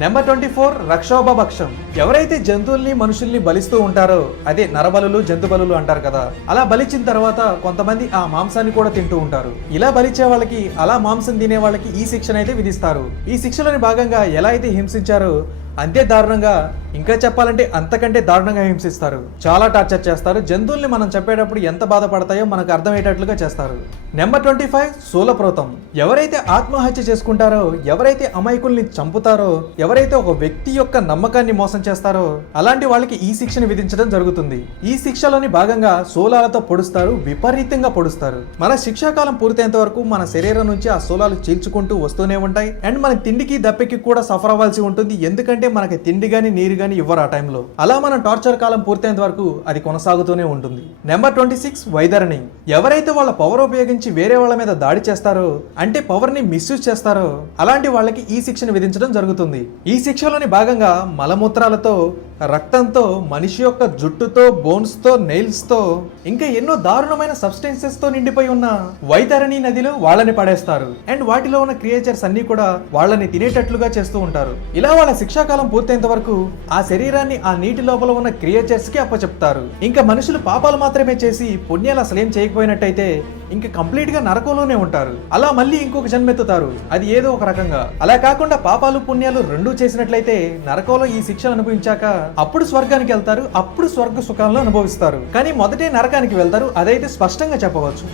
Number 24 రక్షోభభక్షం. ఎవరైతే జంతువుల్ని మనుషుల్ని బలిస్తూ ఉంటారో అదే నరబలులు జంతు బలులు అంటారు కదా, అలా బలిచిన తర్వాత కొంతమంది ఆ మాంసాన్ని కూడా తింటూ ఉంటారు. ఇలా బలిచ్చే వాళ్ళకి, అలా మాంసం తినే వాళ్ళకి ఈ శిక్షణ అయితే విధిస్తారు. ఈ శిక్షలోని భాగంగా ఎలా అయితే హింసించారో అంతే దారుణంగా, ఇంకా చెప్పాలంటే అంతకంటే దారుణంగా హింసిస్తారు. చాలా టార్చర్ చేస్తారు. జంతువుల్ని మనం చెప్పేటప్పుడు ఎంత బాధపడతాయో మనకు అర్థమయ్యేటట్లుగా చేస్తారు. నెంబర్ 25 శూలప్రోతం. ఎవరైతే ఆత్మహత్య చేసుకుంటారో, ఎవరైతే అమాయకుల్ని చంపుతారో, ఎవరైతే ఒక వ్యక్తి యొక్క నమ్మకాన్ని మోసం చేస్తారో అలాంటి వాళ్ళకి ఈ శిక్షను విధించడం జరుగుతుంది. ఈ శిక్షలోని భాగంగా శూలాలతో పొడుస్తారు, విపరీతంగా పొడుస్తారు. మన శిక్షాకాలం పూర్తయ్యేంత వరకు మన శరీరం నుంచి ఆ శూలాలు చీల్చుకుంటూ వస్తూనే ఉంటాయి. అండ్ మన తిండికి దప్పికి కూడా సఫర్ అవ్వాల్సి ఉంటుంది. ఎందుకంటే మనకి తిండి గాని నీరు గాని ఇవ్వరు ఆ టైంలో. అలా మన టార్చర్ కాలం పూర్తయ్యేంత వరకు అది కొనసాగుతూనే ఉంటుంది. నెంబర్ 26 వైదరణి. ఎవరైతే వాళ్ళ పవర్ ఉపయోగించి వేరే వాళ్ళ మీద దాడి చేస్తారో, అంటే పవర్ ని మిస్యూజ్ చేస్తారో అలాంటి వాళ్ళకి ఈ శిక్షను విధించడం జరుగుతుంది. ఈ శిక్షలోని భాగంగా మలమూత్రాలతో, రక్తంతో, మనిషి యొక్క జుట్టుతో, బోన్స్ తో, నెయిల్స్ తో, ఇంకా ఎన్నో దారుణమైన సబ్స్టెన్సెస్ తో నిండిపోయి ఉన్న వైతరణి నదిలో వాళ్ళని పడేస్తారు. అండ్ వాటిలో ఉన్న క్రియేచర్స్ అన్ని కూడా వాళ్ళని తినేటట్లుగా చేస్తూ ఉంటారు. ఇలా వాళ్ళ శిక్షాకాలం పూర్తయ్యేంత వరకు ఆ శరీరాన్ని ఆ నీటి లోపల ఉన్న క్రియేచర్స్ కి అప్పచెప్తారు. ఇంకా మనుషులు పాపాలు మాత్రమే చేసి పుణ్యాలు అసలేం చేయకపోయినట్టయితే ఇంకా కంప్లీట్ గా నరకంలోనే ఉంటారు. అలా మళ్ళీ ఇంకొక జన్మెత్తుతారు, అది ఏదో ఒక రకంగా. అలా కాకుండా పాపాలు పుణ్యాలు రెండూ చేసినట్లయితే నరకంలో ఈ శిక్షను అనుభవించాక అప్పుడు స్వర్గానికి వెళ్తారు, అప్పుడు స్వర్గ సుఖాలను అనుభవిస్తారు. కానీ మొదటే నరకానికి వెళ్తారు, అదైతే స్పష్టంగా చెప్పవచ్చు.